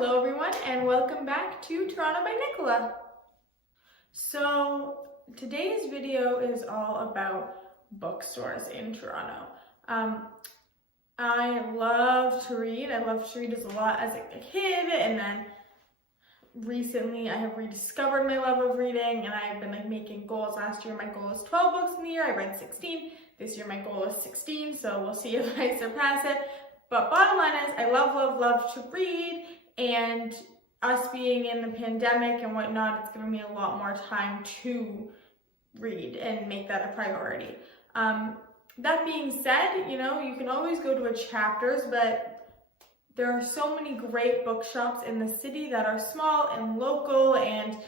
Hello everyone and welcome back to Toronto by Nicola. So today's video is all about bookstores in Toronto. I love to read. I loved to read as a lot as a kid, and then recently I have rediscovered my love of reading, and I've been making goals. Last year my goal was 12 books in the year. I read 16. This year my goal is 16, so we'll see if I surpass it. But bottom line is I love to read, and us being in the pandemic and whatnot, it's given me a lot more time to read and make that a priority. That being said, you can always go to a Chapters, but there are so many great bookshops in the city that are small and local, and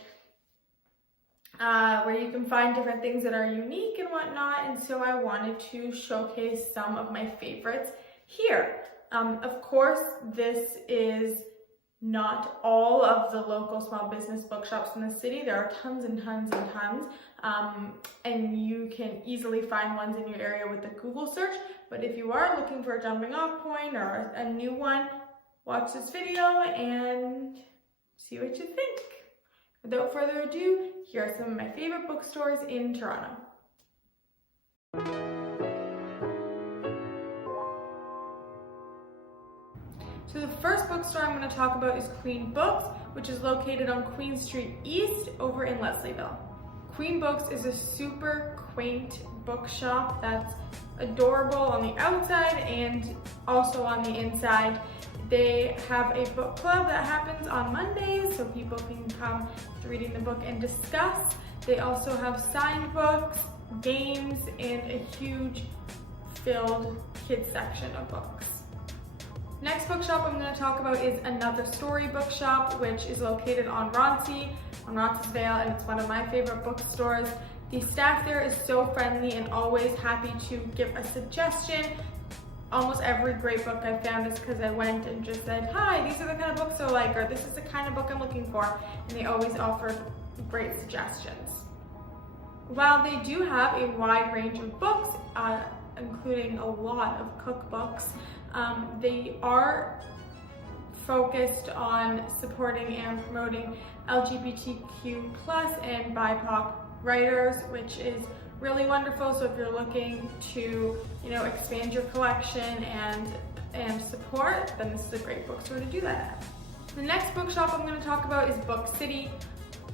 where you can find different things that are unique and whatnot. And so I wanted to showcase some of my favorites here. Of course, this is not all of the local small business bookshops in the city. There are tons and tons and tons, and you can easily find ones in your area with a Google search. But if you are looking for a jumping off point or a new one, watch this video and see what you think. Without further ado, here are some of my favorite bookstores in Toronto. So the first bookstore I'm going to talk about is Queen Books, which is located on Queen Street East over in Leslieville. Queen Books is a super quaint bookshop that's adorable on the outside and also on the inside. They have a book club that happens on Mondays, so people can come to reading the book and discuss. They also have signed books, games, and a huge filled kids section of books. Next bookshop I'm going to talk about is Another Story Bookshop, which is located on Roncesvalles, and it's one of my favorite bookstores. The staff there is so friendly and always happy to give a suggestion. Almost every great book I found is because I went and just said, "Hi, these are the kind of books I like," or "This is the kind of book I'm looking for," and they always offered great suggestions. While they do have a wide range of books, including a lot of cookbooks, they are focused on supporting and promoting LGBTQ+ and BIPOC writers, which is really wonderful. So if you're looking to, expand your collection and support, then this is a great bookstore to do that at. The next bookshop I'm going to talk about is Book City.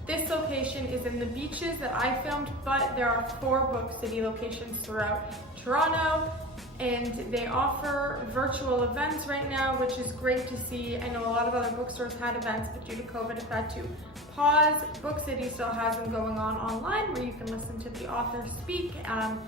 This location is in the Beaches that I filmed, but there are 4 Book City locations throughout Toronto, and they offer virtual events right now, which is great to see. I know a lot of other bookstores had events, but due to COVID, have had to pause. Book City still has them going on online, where you can listen to the author speak and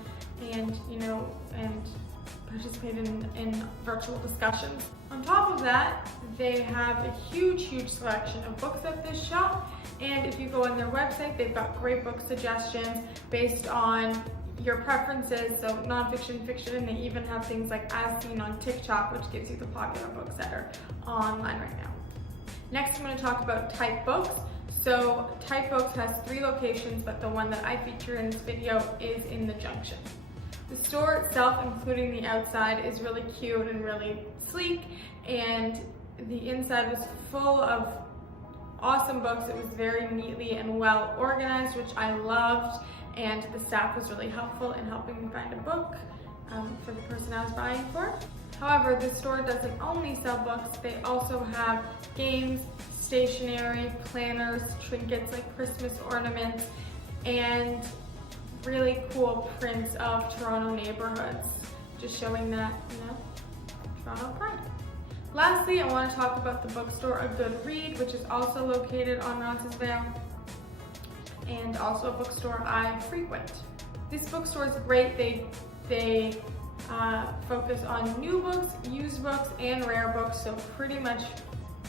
participate in virtual discussions. On top of that, they have a huge selection of books at this shop, and if you go on their website, they've got great book suggestions based on your preferences, so nonfiction, fiction, and they even have things like As Seen on TikTok, which gives you the popular books that are online right now. Next, I'm going to talk about Type Books. So Type Books has 3 locations, but the one that I feature in this video is in the Junction. The store itself, including the outside, is really cute and really sleek, and the inside was full of awesome books. It was very neatly and well organized, which I loved, and the staff was really helpful in helping me find a book for the person I was buying for. However, the store doesn't only sell books, they also have games, stationery, planners, trinkets like Christmas ornaments, and really cool prints of Toronto neighborhoods, just showing that, Toronto pride. Lastly, I want to talk about the bookstore A Good Read, which is also located on Roncesvalles, and also a bookstore I frequent. This bookstore is great. They focus on new books, used books, and rare books, so pretty much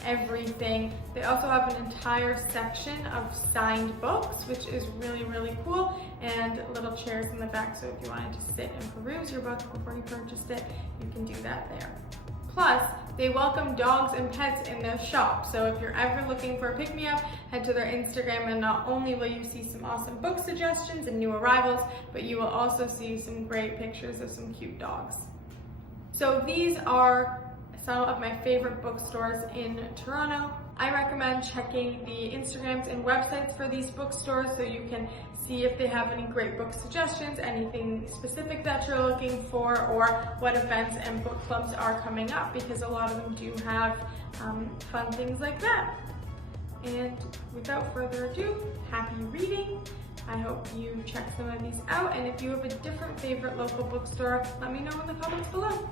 everything. They also have an entire section of signed books, which is really cool, and little chairs in the back, so if you wanted to sit and peruse your book before you purchased it, you can do that there. Plus, they welcome dogs and pets in their shop, so if you're ever looking for a pick-me-up, head to their Instagram, and not only will you see some awesome book suggestions and new arrivals, but you will also see some great pictures of some cute dogs. So these are some of my favorite bookstores in Toronto. I recommend checking the Instagrams and websites for these bookstores so you can see if they have any great book suggestions, anything specific that you're looking for, or what events and book clubs are coming up, because a lot of them do have fun things like that. And without further ado, happy reading. I hope you check some of these out, and if you have a different favorite local bookstore, let me know in the comments below.